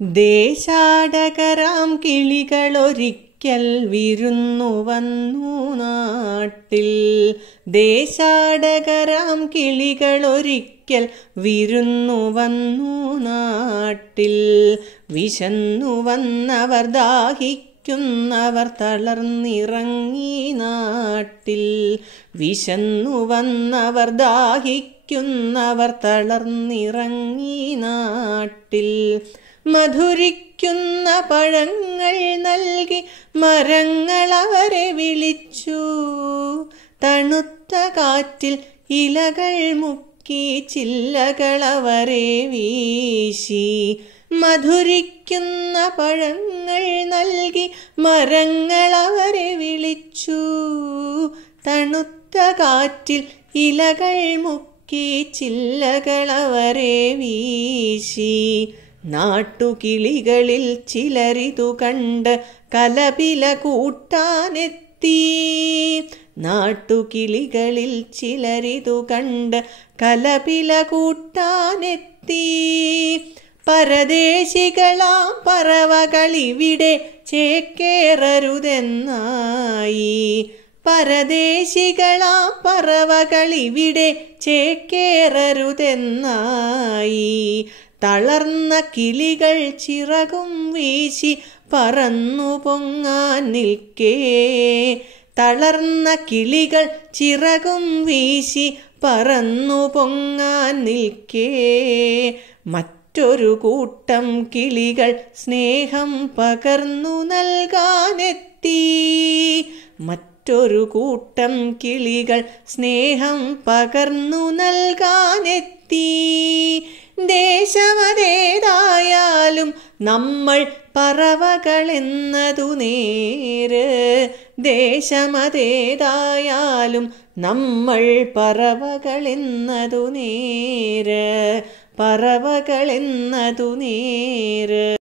ദേശാടകരാം കിളികളൊരിക്കൽ വിരുന്നു വന്നു നാട്ടിൽ. ദേശാടകരാം കിളികളൊരിക്കൽ വിരുന്നു വന്നു നാട്ടിൽ. വിശന്നു വന്നവർ ദാഹിക്കുന്നവർ തളർന്നിറങ്ങി നാട്ടിൽ. വിശന്നു വന്നവർ ദാഹിക്കുന്നവർ തളർന്നിറങ്ങി നാട്ടിൽ. മധുരിക്കുന്ന പഴങ്ങൾ നൽകി മരങ്ങൾ അവരെ വിളിച്ചു. തണുത്ത കാറ്റിൽ ഇലകൾ മുക്കി ചില്ലകൾ അവരെ വീശി. മധുരിക്കുന്ന പഴങ്ങൾ നൽകി മരങ്ങൾ അവരെ വിളിച്ചു. തണുത്ത കാറ്റിൽ ഇലകൾ മുക്കി ചില്ലകൾ അവരെ വീശി. നാട്ടുകിളികളിൽ ചിലരിതു കണ്ട് കലപില കൂട്ടാനെത്തി. നാട്ടുകിളികളിൽ ചിലരിതു കണ്ട് കലപില കൂട്ടാനെത്തി. പരദേശികളാം പറവകളിവിടെ ചേക്കേറരുതെന്നായി. പരദേശികളാം പറവകളിവിടെ ചേക്കേറരുതെന്നായി. തളർന്ന കിളികൾ ചിറകും വീശി പറന്നു പൊങ്ങാൻ നിൽക്കേ. തളർന്ന കിളികൾ ചിറകും വീശി പറന്നു പൊങ്ങാൻ നിൽക്കേ. മറ്റൊരു കൂട്ടം കിളികൾ സ്നേഹം പകർന്നു നൽകാനെത്തി. മറ്റൊരു കൂട്ടം കിളികൾ സ്നേഹം പകർന്നു നൽകാനെത്തി. ദേശമതേതായാലും നമ്മൾ പറവകളെന്നതു നേര്. ദേശമതേതായാലും നമ്മൾ പറവകളെന്നതു നേര്. പറവകളെന്നതു നേര്.